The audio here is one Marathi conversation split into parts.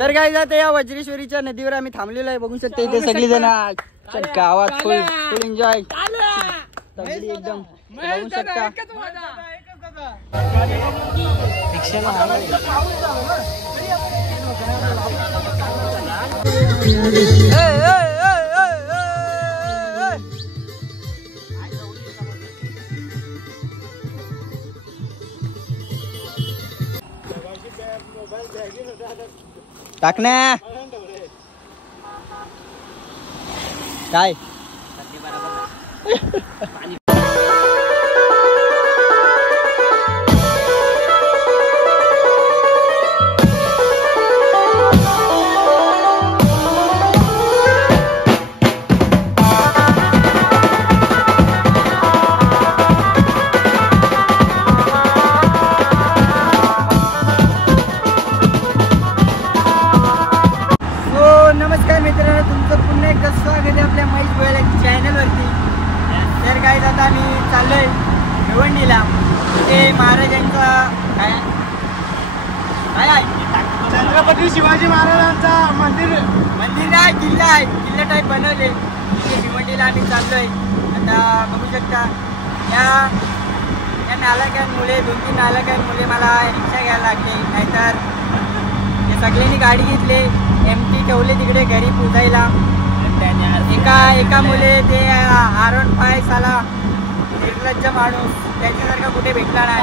तर काय जाते या वज्रेश्वरीच्या नदीवर आम्ही थांबलेलो आहे. बघू शकते इथे सगळी जण गावात फुल फुल एन्जॉय सगळी एकदम बघू शकता. टाकण्या काय मित्रांनो, तुमचं पुन्हा एकदा स्वागत आहे आपल्या महेश गोयल चॅनलवरती. तर काय आता मी चाललोय भिवंडीला. ते महाराजांचा काय काय आहे छत्रपती शिवाजी महाराजांचा मंदिर आहे, किल्ला आहे, किल्ला टाईप बनवले. तिथे भिवंडीला आम्ही चाललोय. आता बघू शकता या नालायकांमुळे 2-3 नालायकांमुळे मला रिक्षा घ्यायला लागते. नाहीतर हे सगळ्यांनी गाडी घेतली, एमटी ठेवले तिकडे घरी पुजायला. एका मुले ते R15 साला निर्लज्ज माणूस त्याच्यासारखा कुठे भेटला नाही.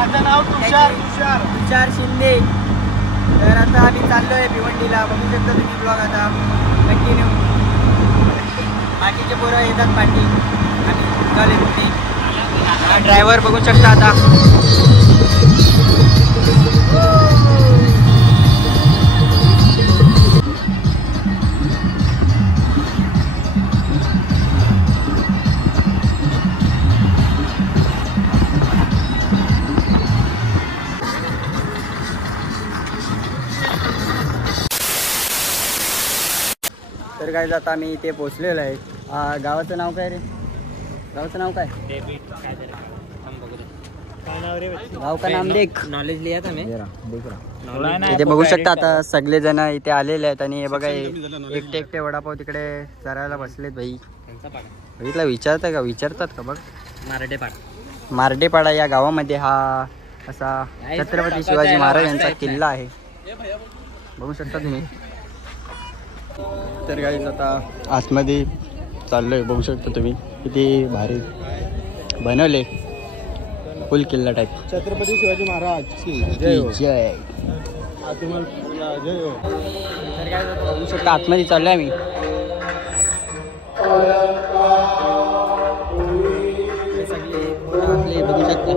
तुषार शिंदे. तर आता आम्ही चाललोय भिवंडीला. बघू शकता तुम्ही ब्लॉग आता कंटिन्यू. बाकीचे पोरं येतात पाठी. आम्ही निघाले कुठे. ड्रायव्हर बघू शकता आता. तर काय आता आम्ही इथे पोचलेलो आहे. गावाचं नाव काय रे? गावाचं नाव काय? गाव का नाम देख. नॉलेज लिया था मैं. इथे बघू शकता आता सगळे जण इथे आलेले आहेत. आणि हे बघा एकटे वडापाव तिकडे चरायला बसलेत. भाई बघितला विचारतात का? बघ मार्डेपाडा या गावामध्ये हा असा छत्रपती शिवाजी महाराज यांचा किल्ला आहे. बघू शकता तुम्ही. तर काही आता आतमध्ये चाललोय. बघू शकता तुम्ही किती भारी बनवले. फुल किल्ला टाईप. छत्रपती शिवाजी महाराज जय जय. तर काय बघू शकता आतमध्ये चाललोय आम्ही. सगळे बघू शकता.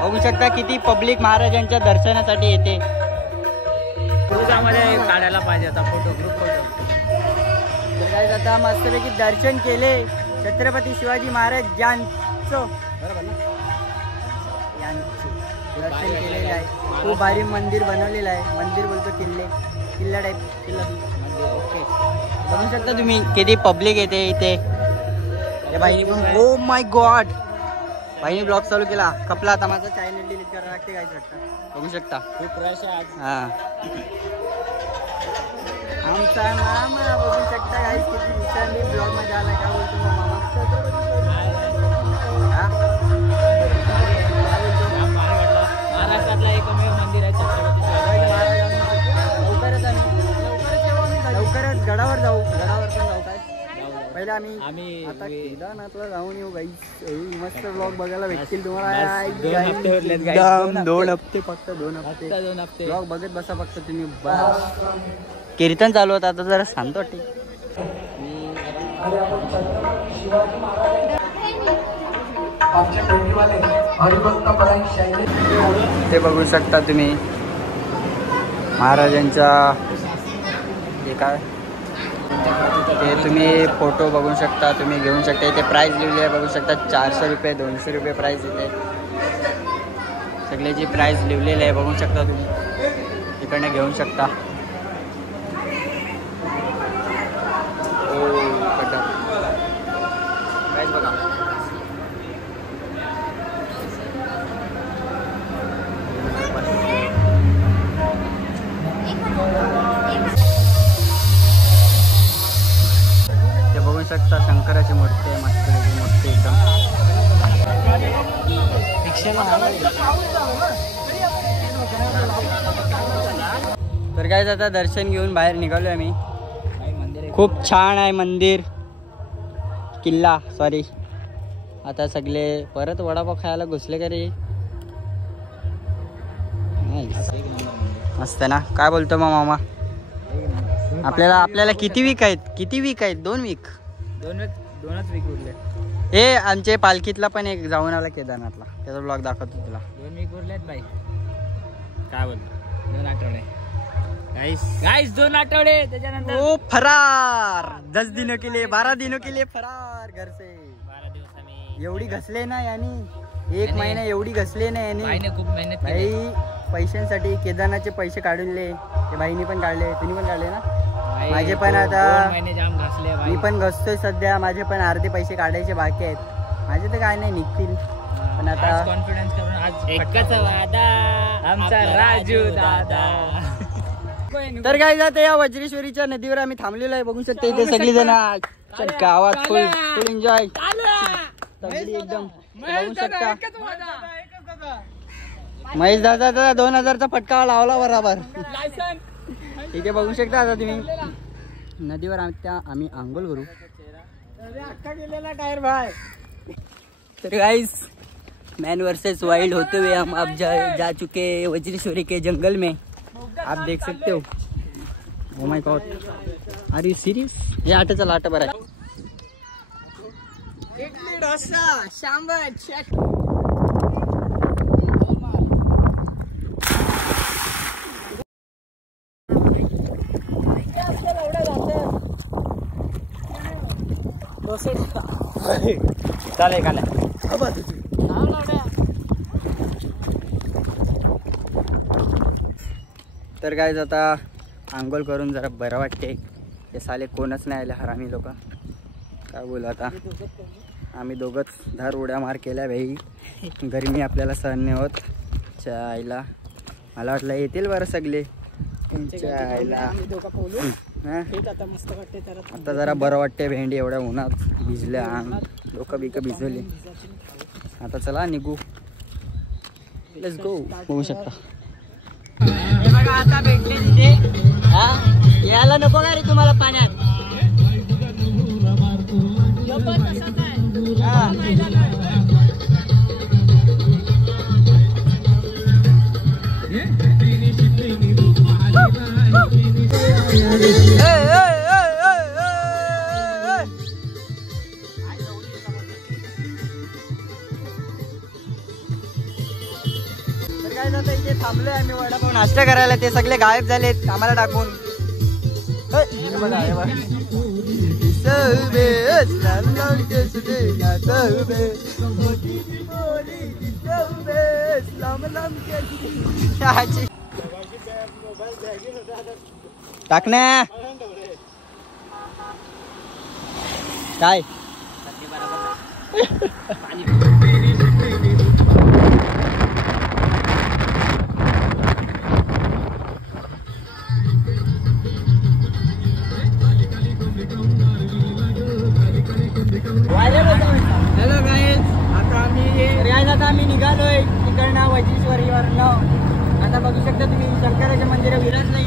बघू शकता किती पब्लिक महाराजांच्या दर्शनासाठी येते. क्रूजामध्ये काढायला पाहिजे आता फोटो, ग्रुप फोटो. आता मस्तपैकी दर्शन केले छत्रपती शिवाजी महाराज यांचं. बरोबर ना? दर्शन केलेलं आहे. खूप भारी मंदिर बनवलेलं आहे. मंदिर बोलतो किल्ला टाईप किल्ला. ओके बघू शकता तुम्ही किती पब्लिक येते इथे. भाई ओ माय गॉड भाईने ब्लॉग चालू केला. खपला आता माझा चॅनल डिलीट करायला लागते काय शकता. बघू शकता खूप रश आहे. हां आमचा मामा बघू शकता गाईस किती दिवसांनी ब्लॉग मध्ये आला. काय बोलतो मग मामा? महाराष्ट्रातला एकमेव मंदिर आहे छत्रपती शिवाजी महाराज. लवकरच गडावर जाऊ. गडावर पण जाऊ. काय पहिले आम्ही आता केदारनाथला जाऊन येऊ गाईस. मस्त ब्लॉग बघायला भेटतील तुम्हाला. 2 हप्ते उरलेत गाईस. 2 हप्ते फक्त 2 हप्ते ब्लॉग बघत बसा फक्त तुम्ही. कीर्तन चालू होतं आता जरा शांत वाटते. ते बघू शकता तुम्ही महाराजांच्या हे काय ते तुम्ही फोटो बघू शकता. तुम्ही घेऊन शकता. इथे प्राईस लिहिली आहे बघू शकता. 400 रुपये 200 रुपये प्राईस इथे सगळ्याची प्राईस लिहिलेली आहे बघू शकता तुम्ही. इकडनं घेऊन शकता. प्राईस बघा. ते बघू शकता शंकराची मूर्ती आहे. मस्त मूर्ती एकदम. तर काय आता दर्शन घेऊन बाहेर निघालो आम्ही. खूप छान आहे मंदिर. किल्ला सॉरी. आता सगळे परत वडापाव खायला घुसले का रे? मस्त ना. काय बोलतो मग मामा? आपल्याला किती वीक आहेत? 2 वीक. 2च वीक उरले. हे आमचे पालखीतला पण एक जाऊन आला केदारनाथला. त्याचा ब्लॉग दाखवतो तुला. 2 वीक उरलेत बाई. काय बोलतो? 2 आठवडे गाइस 2 आठवडे. त्याच्यानंतर ओ फरार. 10 दिनों के लिए 12 दिनों के लिए फरार घर से. 12 दिवस आम्ही एवढी घसले ना यानी. 1 महिना एवढी घसले ना यानी. बाईने खूप मेहनत केली. भाई पैशांसाठी केदारनाथचे पैसे काढले. ते बाईनी पण काढले. तुम्ही पण काढले ना? माझे पण आता 2 महिने जाम घासले बाई. मी पण घसतोय सध्या. माझे पण अर्धे पैसे काढायचे बाकी आहेत. माझे तर काय नाही निघतील. पण आता कॉन्फिडन्स करून आज एकच वादा आमचा राजू दादा. तर काय जाते या वज्रेश्वरीच्या नदीवर आम्ही थांबलेलो आहे. बघू शकता इथे सगळी जण गावात फुल एन्जॉय एकदम. बघू शकता महेश दादा 2000चा फटका लावला बरोबर. ठीक आहे बघू शकता. आता तुम्ही नदीवर आम्ही आंघोळ करू. टायर भाई. तर गाइस मैन वर्सेस वाइल्ड होते हुए हम अब जा चुके वज्रेश्वरी के जंगल में. आप देख सकते हो. Oh my god are you serious? हे आटचा लाट बरं आहे. इडली डोसा सांबर चट. चालेल का नाही? तर काय आता आंघोळ करून जरा बरं वाटते. ते साले कोणच नाही आले हरामी लोक. काय बोलू आता. आम्ही दोघंच धार उड्या मार केल्या भाई. गरमी आपल्याला सहन नाही होत. आईला मला वाटलं येतील बरं सगळे. आता जरा बरं वाटते. भेंडी एवढ्या उन्हात भिजल्या. डोकं बिकं भिजवले. आता चला निघू. Let's go. बघू शकता हे बघा आता भेटले तिथे. यायला नको का रे तुम्हाला पाण्यात? इथे थांबलोय आम्ही वडापाव नाश्ता करायला. ते सगळे गायब झालेत आम्हाला टाकून. टाकण्या काय वरनं आता बघू शकता तुम्ही शंकराच्या मंदिरात विराजला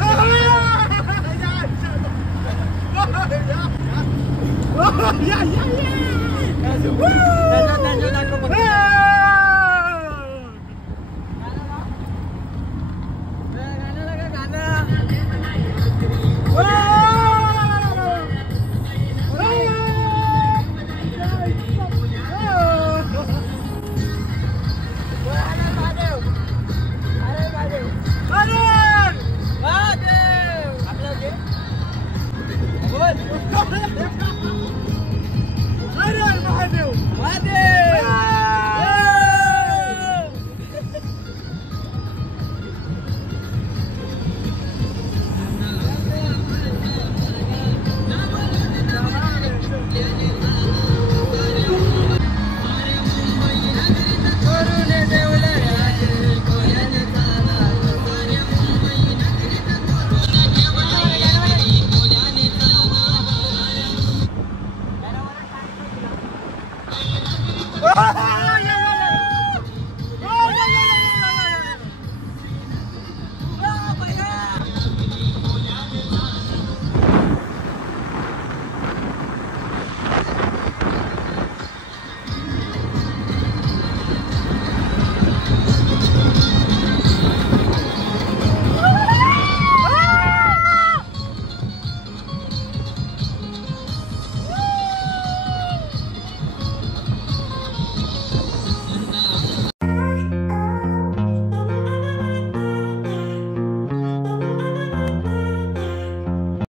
आपलं